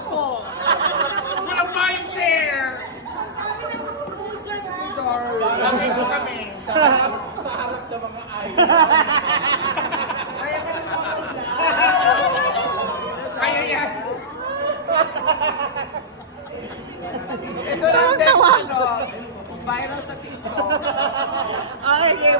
po. Walang pa yung chair. Bagay mo kami. Sa harap ng mga ay. Kaya yan. Ito lang din, ano, viral sa TikTok. Okay,